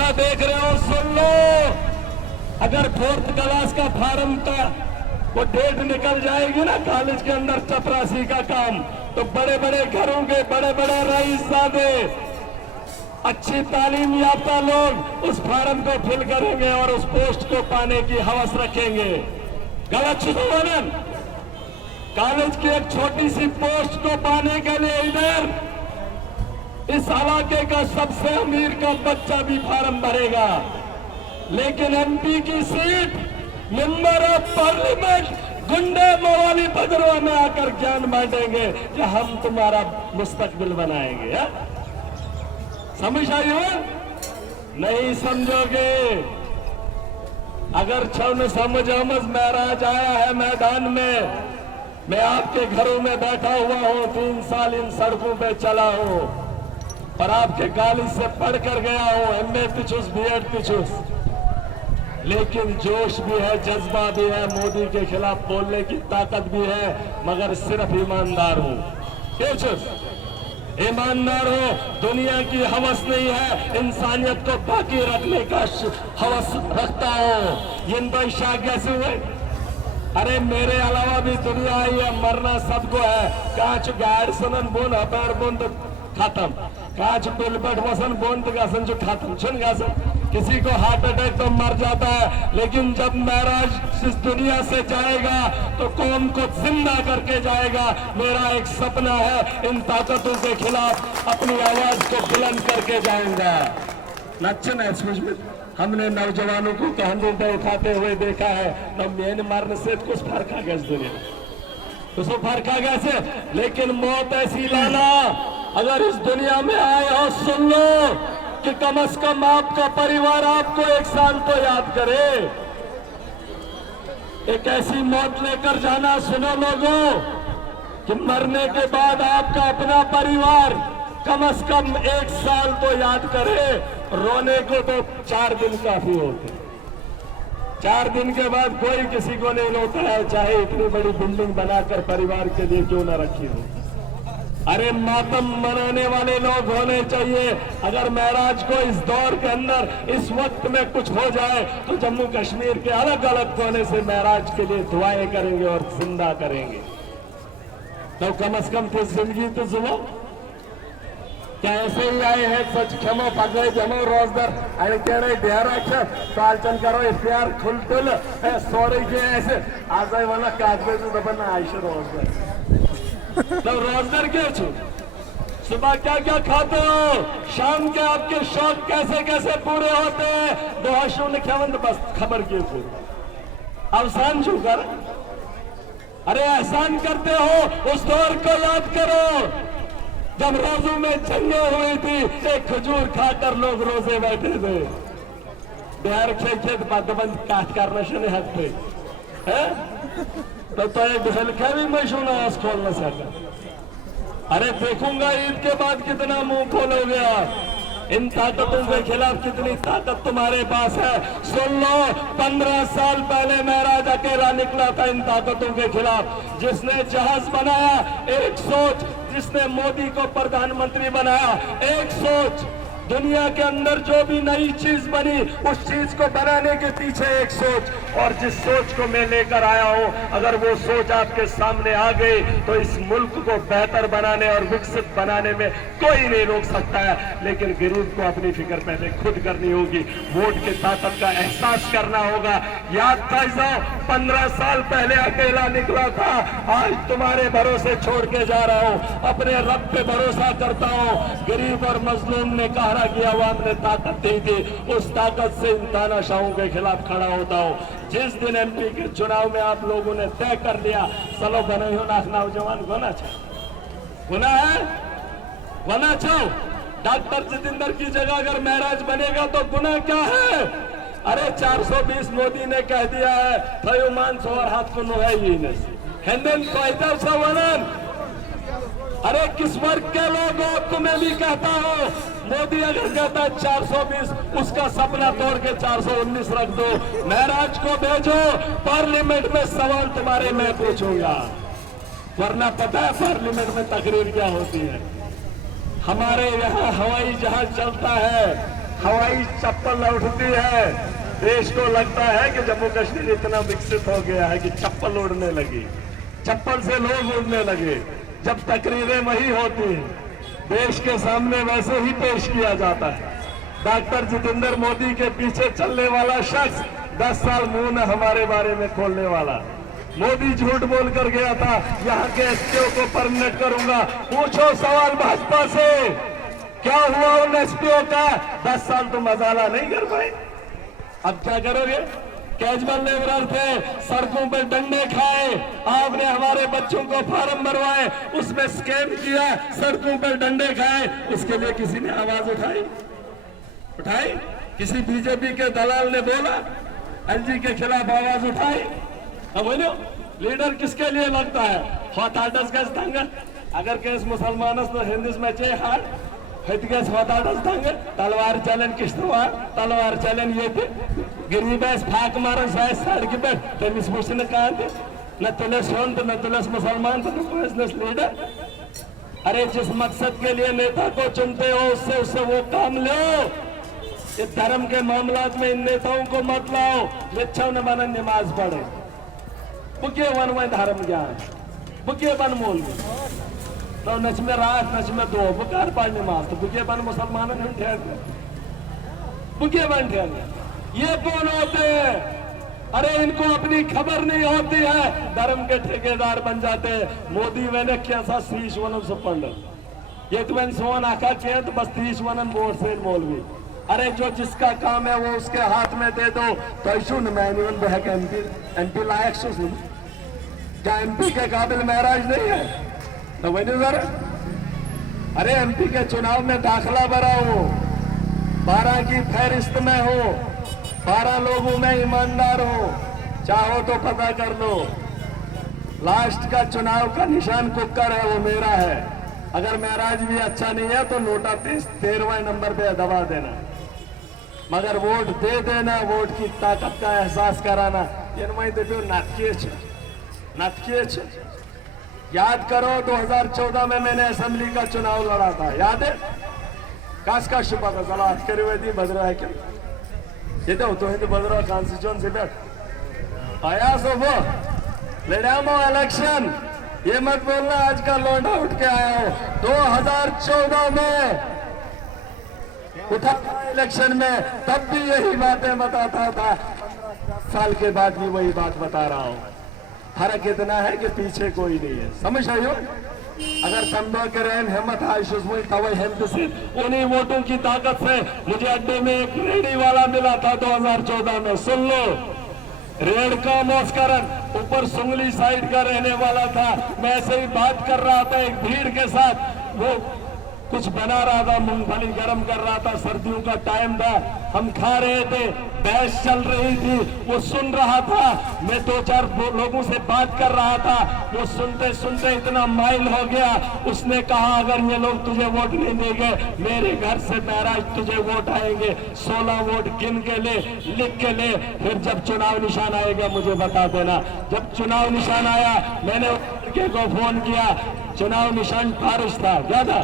तमाशा देख रहे हो, सुन लो। अगर 4th क्लास का फार्म का वो डेट निकल जाएगी ना कॉलेज के अंदर चपरासी का काम, तो बड़े बड़े घरों के बड़े बड़े रईसजादे, अच्छी तालीम याफ्ता लोग उस फार्म को फिल करेंगे और उस पोस्ट को पाने की हवस रखेंगे। गलत शुभमन, कॉलेज की एक छोटी सी पोस्ट को पाने के लिए इधर इस इलाके का सबसे अमीर का बच्चा भी फार्म भरेगा, लेकिन एमपी की सीट मेंबर ऑफ पार्लियामेंट गुंडे मवाली बदरवा में आकर ज्ञान बांटेंगे कि हम तुम्हारा मुस्तकबिल बनाएंगे। है? समझ आई हो? नहीं समझोगे। अगर छन समझ महराज आया है मैदान में, मैं आपके घरों में बैठा हुआ हूं, 3 साल इन सड़कों पे चला हूं और आपके कॉलेज से पढ़ कर गया हूं, MA पिछुस BEd पिछुस, लेकिन जोश भी है, जज्बा भी है, मोदी के खिलाफ बोलने की ताकत भी है, मगर सिर्फ ईमानदार हूं। ईमानदार हो, दुनिया की हवस नहीं है, इंसानियत को बाकी रखने का हवस रखता हो। इन पैसा कैसे हुए? अरे मेरे अलावा भी दुनिया आई है, मरना सबको है। कांच गाड़ सनन बोन अपार बोन तो खत्म, कांच पिलपट वसन बोन तो गासन जो खत्म छन गासन। किसी को हार्ट अटैक तो मर जाता है, लेकिन जब महराज इस दुनिया से जाएगा तो कौम को जिंदा करके जाएगा। मेरा एक सपना है, इन ताकतों के खिलाफ अपनी आवाज को बुलंद करके जाऊंगा। नच्चन है सुषमित, हमने नौजवानों को कंधों पे उठाते हुए देखा है, न मेन मारने से कुछ फर्क आ गया इस दुनिया, कुछ फर्क आ गया से। लेकिन मौत ऐसी लाना, अगर इस दुनिया में आए हो सुन लो कि कम से कम आपका परिवार आपको 1 साल तो याद करे। एक ऐसी मौत लेकर जाना, सुनो लोगों, कि मरने के बाद आपका अपना परिवार कम से कम 1 साल तो याद करे। रोने को तो 4 दिन काफी होते, 4 दिन के बाद कोई किसी को नहीं रोता है, चाहे इतनी बड़ी बिल्डिंग बनाकर परिवार के लिए क्यों ना रखी हो। अरे मातम मनाने वाले लोग होने चाहिए। अगर महराज को इस दौर के अंदर इस वक्त में कुछ हो जाए तो जम्मू कश्मीर के अलग अलग कोने से महराज के लिए दुआएं करेंगे और जिंदा करेंगे। तो कम से कम तो जिंदगी तो सुनो। क्या ऐसे ही आए हैं सच क्षमो पगड़े जमो रोजगार अरे कह रहे ढेरा सालचन करो इफ्तार खुलतुल सॉरी के ऐसे आज वाला कागज दबन आयशा रोजगार तो रोजगार क्या छू। सुबह क्या क्या खाते हो, शाम के आपके शौक कैसे कैसे पूरे होते हैं, दोहशों ने क्या बस खबर की पूरी अवसान छू कर। अरे एहसान करते हो उस दौर को याद करो जब रोजों में जंगें हुई थी, एक खजूर खाकर लोग रोजे बैठे थे। बिहार खेत बंद काट कर नशे हक थे तो एक हल्का भी मशहूर आवाज खोल न सका। अरे देखूंगा ईद के बाद कितना मुंह खोलोगे आप, इन ताकतों के खिलाफ कितनी ताकत तुम्हारे पास है। सुन लो, 15 साल पहले महराज अकेला निकला था इन ताकतों के खिलाफ। जिसने जहाज बनाया एक सोच, जिसने मोदी को प्रधानमंत्री बनाया एक सोच, दुनिया के अंदर जो भी नई चीज बनी उस चीज को बनाने के पीछे एक सोच, और जिस सोच को मैं लेकर आया हूं अगर वो सोच आपके सामने आ गई तो इस मुल्क को बेहतर बनाने और विकसित बनाने में कोई नहीं रोक सकता है। लेकिन गरीब को अपनी फिक्र पहले खुद करनी होगी, वोट की ताकत का एहसास करना होगा। याद था 15 साल पहले अकेला निकला था, आज तुम्हारे भरोसे छोड़ के जा रहा हूं, अपने रब पे भरोसा करता हूं। गरीब और मजलूम ने कहा कि अवाम ने ताकत दी थी, उस ताकत से इन तानाशाहों के खिलाफ खड़ा होता हूं। जिस दिन एमपी के चुनाव में आप लोगों ने तय कर लिया चलो बने हो ना नौजवान गुना गुना है गुना चाहो, डॉक्टर जितेंद्र की जगह अगर महराज बनेगा तो गुना क्या है। अरे 420 मोदी ने कह दिया है थयो मानस और हाथ को है ये हिंदन वनन। अरे किस वर्ग के लोग हो, तुम्हें भी कहता हो, मोदी अगर कहता है 420 उसका सपना तोड़ के 419 रख दो, महराज को भेजो, पार्लियामेंट में सवाल तुम्हारे मैं पूछूंगा। वरना पता है पार्लियामेंट में तकरीर क्या होती है, हमारे यहाँ हवाई जहाज चलता है, हवाई चप्पल उठती है। देश को लगता है कि जम्मू कश्मीर इतना विकसित हो गया है कि चप्पल उड़ने लगी, चप्पल से लोग उड़ने लगे। जब तकरीरें वही होती हैं, देश के सामने वैसे ही पेश किया जाता है। डॉक्टर जितेंद्र मोदी के पीछे चलने वाला शख्स 10 साल मुंह न हमारे बारे में खोलने वाला। मोदी झूठ बोल कर गया था यहाँ के एसपीओ को परमानेंट करूंगा। पूछो सवाल भाजपा से, क्या हुआ उन एसपीओ का? 10 साल तो मजाला नहीं कर पाए। अब क्या करोगे? कैजुअल लेबरर थे, सड़कों पर डंडे खाए, आपने हमारे बच्चों को फार्म भरवाए, उसमें स्कैम किया, सड़कों पर डंडे खाए। इसके लिए किसी ने आवाज उठाई? किसी बीजेपी के दलाल ने बोला? एलजी के खिलाफ आवाज उठाई? अब बोलो, लीडर किसके लिए लगता है? होताडस का स्थांग अगर केस मुसलमान हिंदुस में चे हार हतगस होताडस स्थांग तलवार चलन किश्तवार तलवार चलन ये थे गरीब फाक मारन साय सड़क पे तमिस वुचन कहां थे न तुलस होंद न तुलस मुसलमान तो बिजनेस लीडर। अरे जिस मकसद के लिए नेता को चुनते हो उससे वो काम लो। ये धर्म के मामलात में इन नेताओं को मत लाओ। लिच्छव न बन नमाज पढ़े बुके वन में धर्म ज्ञान बुके बन मोल तो नच में रात नच में दो बुकार पढ़ नमाज तो बुके बन मुसलमान ठहर बुके बन ठहर। ये कौन होते हैं? अरे इनको अपनी खबर नहीं होती है, धर्म के ठेकेदार बन जाते हैं। मोदी मैंने कैसा शीश वनम से पढ़ ये तो मैंने सोन आखा किया तो बस 30 वनन वोट से मौलवी। अरे जो जिसका काम है वो उसके हाथ में दे दो तो मैनुअल बहक एमपी लायक सुन क्या एमपी के काबिल महराज नहीं है तो वही जरा। अरे एमपी के चुनाव में दाखला भरा हो, 12 की फहरिस्त में हो, 12 लोगों में ईमानदार हो, चाहो तो पता कर लो। लास्ट का चुनाव का निशान कुकर है, वो मेरा है। अगर महराज भी अच्छा नहीं है तो नोटा 13वें नंबर पे दबा देना, मगर वोट दे देना, वोट की ताकत का एहसास कराना। नाटकीय याद करो 2014 में मैंने असेंबली का चुनाव लड़ा था, याद है? कास का शुभा था चला करे हुए थी बदरा है क्या ये तो हिंदू बदरा कॉन्स्टिट्यूंसी बैठ आया सो वो लड़ामो इलेक्शन। ये मत बोलना आज का लौंडा उठ के आया हो। 2014 में उठा इलेक्शन में तब भी यही बातें बताता था, 15 साल के बाद भी वही बात बता रहा हूं। फर्क इतना है कि पीछे कोई नहीं है, समझ रहे हो? अगर तंबा करें हिम्मत उन्हीं वोटों की ताकत से मुझे अड्डे में एक रेडी वाला मिला था 2014 में। सुन लो, रेड का मौसकरन ऊपर सुंगली साइड का रहने वाला था। मैं ऐसे ही बात कर रहा था एक भीड़ के साथ, वो कुछ बना रहा था, मूंगफली गर्म कर रहा था, सर्दियों का टाइम था, हम खा रहे थे, बहस चल रही थी, वो सुन रहा था। मैं 2-4 लोगों से बात कर रहा था, वो सुनते सुनते इतना माइल हो गया। उसने कहा अगर ये लोग तुझे वोट नहीं देंगे मेरे घर से महराज तुझे वोट आएंगे, 16 वोट गिन के ले, लिख के ले, फिर जब चुनाव निशान आएगा मुझे बता देना। जब चुनाव निशान आया मैंने लड़के को फोन किया, चुनाव निशान फारिश था, क्या था?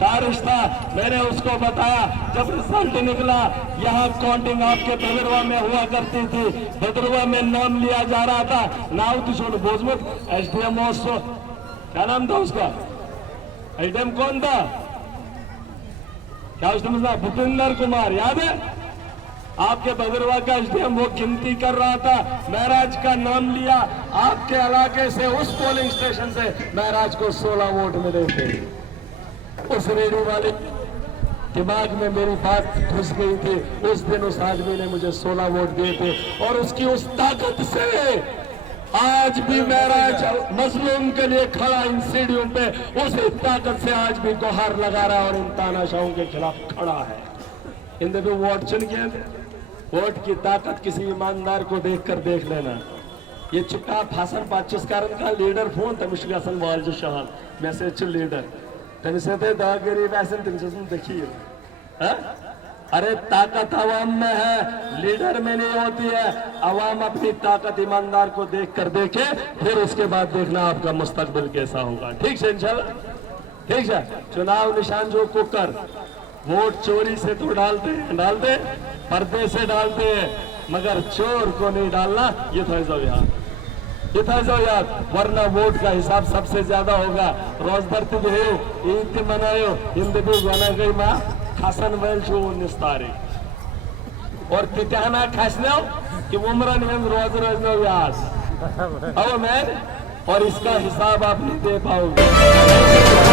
तारिश था। मैंने उसको बताया जब रिजल्ट निकला, यहाँ काउंटिंग आपके भद्रवा में हुआ करती थी, भद्रवा में नाम लिया जा रहा था, नाव तो छोड़ बोझमत एसडीएम क्या नाम था उसका? एसडीएम कौन था? क्या उसने मतलब भूपेंद्र कुमार, याद है? आपके भद्रवा का एसडीएम वो गिनती कर रहा था, महराज का नाम लिया, आपके इलाके से उस पोलिंग स्टेशन से महराज को 16 वोट मिले थे। उस रेडी वाले दिमाग में मेरी बात घुस गई थी। उस दिन उस आदमी ने मुझे 16 वोट दिए थे और उसकी उस ताकत से आज भी महराज मजलूम के लिए खड़ा इन सीढ़ियों पे, उसी ताकत से आज भी गुहार लगा रहा है और इन तानाशाहों के खिलाफ खड़ा है। इन देखो वोट चुन गए थे। वोट की ताकत किसी ईमानदार को देखकर देख लेना। ये चुका फासन पाचुस्कारन का लीडर फोन तमिश वाल शहान मैसेज लीडर गरीब ऐसे देखिए। अरे ताकत अवाम में है, लीडर में नहीं होती है। अवाम अपनी ताकत ईमानदार को देख कर देखे, फिर उसके बाद देखना आपका मुस्तकबिल कैसा होगा। ठीक है इंशाल्लाह, ठीक है। चुनाव निशान जो कुकर वोट चोरी से तो डालते पर्दे से डालते हैं, मगर चोर को नहीं डालना। ये तो जाओ याद, वरना वोट का हिसाब सबसे ज्यादा होगा। रोजदर्ती है ईद के मनायो हिंदू बना गई माँ खासन वेल शो 19 तारीख और कितना खासने कि उमरन में रोज याद आओ मैन, और इसका हिसाब आप नहीं दे पाओगे।